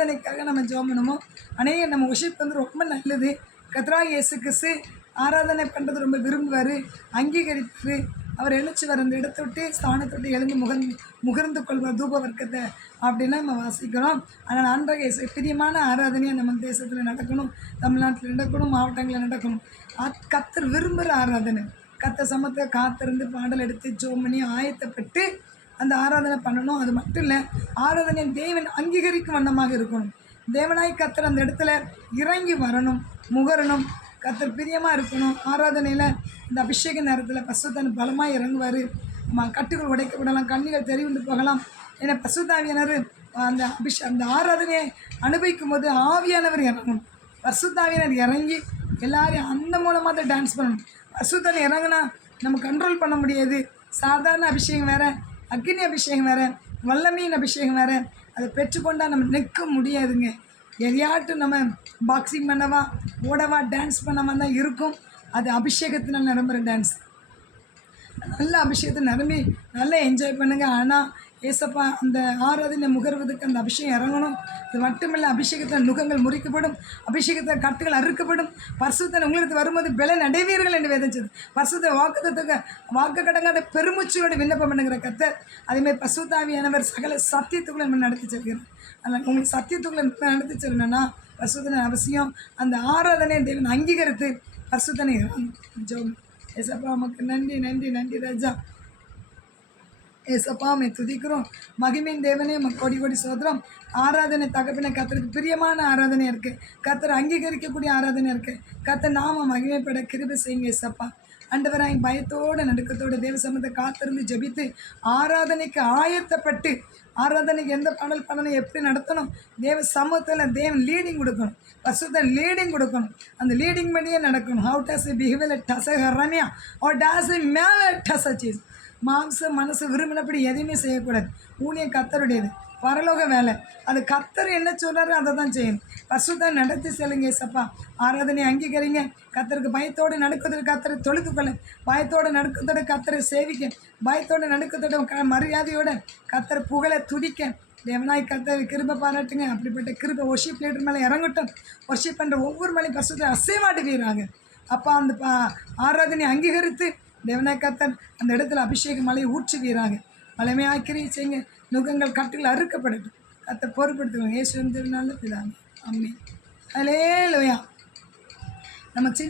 ஆராதனைக்காக நம்ம ஜெபம் பண்ணுவோம். நம்ம ஒர்ஷிப் வந்து ரொம்ப நல்லது. கர்த்தராகிய இயேசு கிறிஸ்து ஆராதனை பண்ணுறது ரொம்ப விரும்புவார், அங்கீகரிப்பார். அவர் எழுச்சி வர அந்த இடத்த விட்டு ஸ்தானத்தை விட்டு எழுந்து முகர்ந்து கொள்வார் தூப வர்க்கத்தை அப்படின்னா நம்ம வாசிக்கிறோம். ஆனால் ஆண்டவராகிய இயேசு பிரியமான ஆராதனையாக நம்ம தேசத்தில் நடக்கணும், தமிழ்நாட்டில் நடக்கணும், மாவட்டங்களில் நடக்கணும். கர்த்தர் விரும்புகிற ஆராதனை. கர்த்தர் சமத்தை காத்திருந்து பாடல் எடுத்து ஜெபம் பண்ணி ஆயத்தப்பட்டு அந்த ஆராதனை பண்ணணும். அது மட்டும் இல்லை, ஆராதனை தேவன் அங்கீகரிக்கும் வண்ணமாக இருக்கணும். தேவனாய் கர்த்தர் அந்த இடத்துல இறங்கி வரணும், முகரணும், கர்த்தர் பிரியமாக இருக்கணும். ஆராதனையில் இந்த அபிஷேக நேரத்தில் பசுத்தன் பலமாக இறங்குவார். கட்டுகள் உடைக்கப்படலாம், கண்ணிகள் தெரிவிந்து போகலாம். ஏன்னா பசுத்தாவியானவர் அந்த ஆராதனையை அனுபவிக்கும் போது ஆவியானவர் இறங்கணும். பசுத்தாவியானவர் இறங்கி எல்லாரையும் அந்த மூலமாக தான் டான்ஸ் பண்ணணும். பசுத்தன் இறங்கினா நம்ம கண்ட்ரோல் பண்ண முடியாது. சாதாரண அபிஷேகம் வேறு, அக்னி அபிஷேகம் வேறு, வல்லமையின் அபிஷேகம் வேறு. அதை பெற்றுக்கொண்டால் நம்ம நிற்க முடியாதுங்க. எதையாட்டும் நம்ம பாக்ஸிங் பண்ணவா, ஓடவா, டான்ஸ் பண்ணவா தான் இருக்கும். அது அபிஷேகத்தினால் நிரம்புகிற டான்ஸ். நல்ல அபிஷேகத்தை நிரம்பி நல்லா என்ஜாய் பண்ணுங்கள். ஆனால் ஏசப்பா அந்த ஆராதனை முகர்வதுக்கு அந்த அபிஷேகம் இறங்கணும். இது மட்டுமில்லை, அபிஷேகத்தில் நுகங்கள் முறிக்கப்படும், அபிஷேகத்தில் கட்டுகள் அறுக்கப்படும். பரிசுத்தன் உங்களுக்கு வரும்போது பலன் அடைவீர்கள் என்று விதைச்சது. பரிசுத்த வாக்கு கடங்காத பெருமூச்சோடு விண்ணப்பம் பண்ணுகிற கர்த்தர். அதேமாதிரி பரிசுத்தாவியானவர் சகல சத்தியத்துக்குள்ள நம்ம நடத்தி செல்கிறோம். அதனால் உங்களுக்கு சத்தியத்துக்குள்ள நடத்தி செல்லணும்னா பரிசுத்தனை அவசியம். அந்த ஆராதனை தேவன் அங்கீகரித்து பரிசுத்தனை ஜெபம். ஏசப்பா நமக்கு நன்றி நன்றி நன்றி ராஜா. ஏசப்பா மே துதிக்கிறோம். மகிமையின் தேவனே கோடி கோடி சோதரம். ஆராதனை தகப்பின கர்த்தருக்கு பிரியமான ஆராதனையாக இருக்குது. கர்த்தர் அங்கீகரிக்கக்கூடிய ஆராதனையாக இருக்குது. கர்த்தர் நாம மகிமைப்பட கிருபை செய்யுங்க ஏசப்பா. ஆண்டவராய் பயத்தோடு நடுக்கத்தோடு தேவ சமூகத்தை காத்திருந்து ஜெபித்து ஆராதனைக்கு ஆயத்தப்பட்டு ஆராதனைக்கு எந்த பாடல் பண்ணணும், எப்படி நடத்தணும், தேவ சமூகத்தில் தேவன் லீடிங் கொடுக்கணும், பசுத்தன் லீடிங் கொடுக்கணும். அந்த லீடிங் பண்ணியே நடக்கணும். How does behaviour does Ramya or does மேலே டஸ் சீஸ். மாம்ச மனசு விரும்பினப்படி எதையுமே செய்யக்கூடாது. ஊழியம் கர்த்தருடையது, பரலோக வேலை. அது கர்த்தர் என்ன சொல்கிறாரோ அதை தான் செய்யணும். பசுதான் நடத்தி செல்லுங்க ஏசப்பா. ஆராதனை அங்கீகரிங்க. கர்த்தருக்கு பயத்தோடு நடக்குவதற்கு கர்த்தரை தொழுதுக்கொள்ள, பயத்தோடு நடக்குவதோடு கர்த்தரை சேவிக்க, பயத்தோடு நடக்குவதோட மரியாதையோடு கர்த்தரை புகழ துதிக்க தேவனாய் கர்த்தர் கிருபை பாராட்டுங்க. அப்படிப்பட்ட கிருபை ஒர்ஷிப் லீடர் மேலே இறங்கட்டும். ஒர்ஷிப் பண்ணுற ஒவ்வொரு மணி பசுத்தை அசைவாடுவீராங்க அப்பா. அந்த ஆராதனை அங்கீகரித்து தேவனாய் கர்த்தர் அந்த இடத்துல அபிஷேக மலையை ஊற்றுவீராங்க. வலிமையாக்கிரி செய்யுங்க. நுகங்கள் கட்டுகள் அறுக்கப்படட்டும். கர்த்தர் பொறுப்படுத்துவாங்க. இயேசுவின் திருநாளில் பிதாவே ஆமென். அல்லேலூயா. நம்ம சின்ன